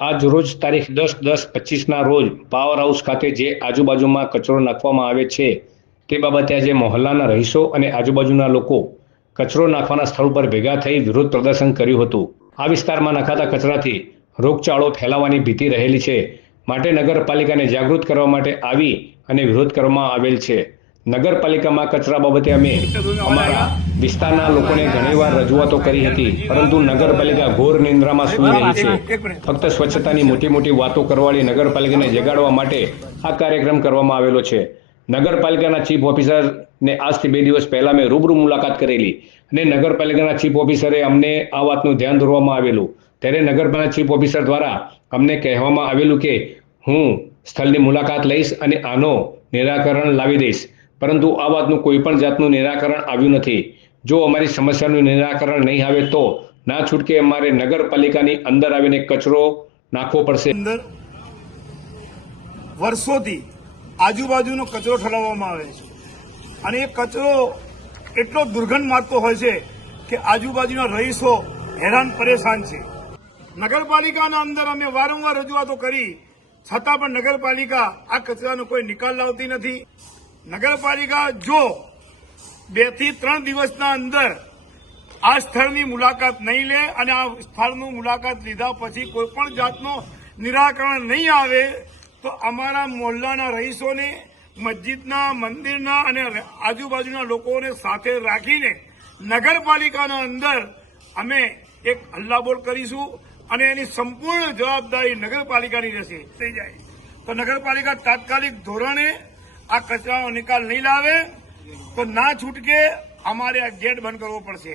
આજ રોજ તારીખ દસ દસ પચીસના રોજ પાવર હાઉસ ખાતે જે આજુબાજુમાં કચરો નાખવામાં આવે છે, તે બાબતે આજે મહોલ્લાના રહીશો અને આજુબાજુના લોકો કચરો નાખવાના સ્થળ પર ભેગા થઈ વિરોધ પ્રદર્શન કર્યું હતું. આ વિસ્તારમાં નખાતા કચરાથી રોગચાળો ફેલાવાની ભીતિ રહેલી છે. માટે નગરપાલિકાને જાગૃત કરવા માટે આવી અને વિરોધ કરવામાં આવેલ છે. નગરપાલિકામાં કચરા બાબતે અમે અમારા વિસ્તારના લોકોને ઘણીવાર રજૂઆતો કરી હતી, પરંતુ નગરપાલિકા ઘોર નિંદ્રામાં સૂઈ રહી છે. ફક્ત સ્વચ્છતાની મોટી મોટી વાતો કરવાળી નગરપાલિકાને જગાડવા માટે આ કાર્યક્રમ કરવામાં આવેલો છે. નગરપાલિકાના ચીફ ઓફિસરને આજથી બે દિવસ પહેલા મેં રૂબરૂ મુલાકાત કરેલી અને નગરપાલિકાના ચીફ ઓફિસરે અમને આ વાતનું ધ્યાન દોરવામાં આવેલું. ત્યારે નગરપાલિકા ચીફ ઓફિસર દ્વારા અમને કહેવામાં આવેલું કે, હું સ્થળની મુલાકાત લઈશ અને આનો નિરાકરણ લાવી દઈશ. પરંતુ આ વાતનું કોઈ પણ જાતનું નિરાકરણ આવ્યું નથી. જો અમારી સમસ્યાનું નિરાકરણ નહીં આવે તો ના છૂટકે અમારે નગરપાલિકાની અંદર આવીને કચરો નાખવો પડશે. અંદર વર્ષોથી આજુબાજુનો કચરો ઠલવવામાં આવે છે. અને એ કચરો એટલો દુર્ગંધ મારતો હોય છે કે આજુબાજુના રહીશો હેરાન પરેશાન છે. નગરપાલિકાના અંદર અમે વારંવાર રજૂઆતો કરી, છતાં પણ નગરપાલિકા આ કચરાનો કોઈ નિકાલ લાવતી નથી. નગરપાલિકા જો બેથી ત્રણ દિવસના અંદર આ સ્થળની મુલાકાત નહીં લે અને આ સ્થળનું મુલાકાત લીધા પછી કોઈ પણ જાતનો નિરાકરણ નહીં આવે, તો અમારા મોહલ્લાના રહીશોને, મસ્જિદના મંદિરના અને આજુબાજુના લોકોને સાથે રાખીને નગરપાલિકાના અંદર અમે એક હલ્લાબોલ કરીશું અને એની સંપૂર્ણ જવાબદારી નગરપાલિકાની રહેશે, થઈ જાય. તો નગરપાલિકા તાત્કાલિક ધોરણે આ કચરાનો નિકાલ નહીં લાવે તો ના છૂટકે અમારે આ ગેટ બંધ કરવો પડશે.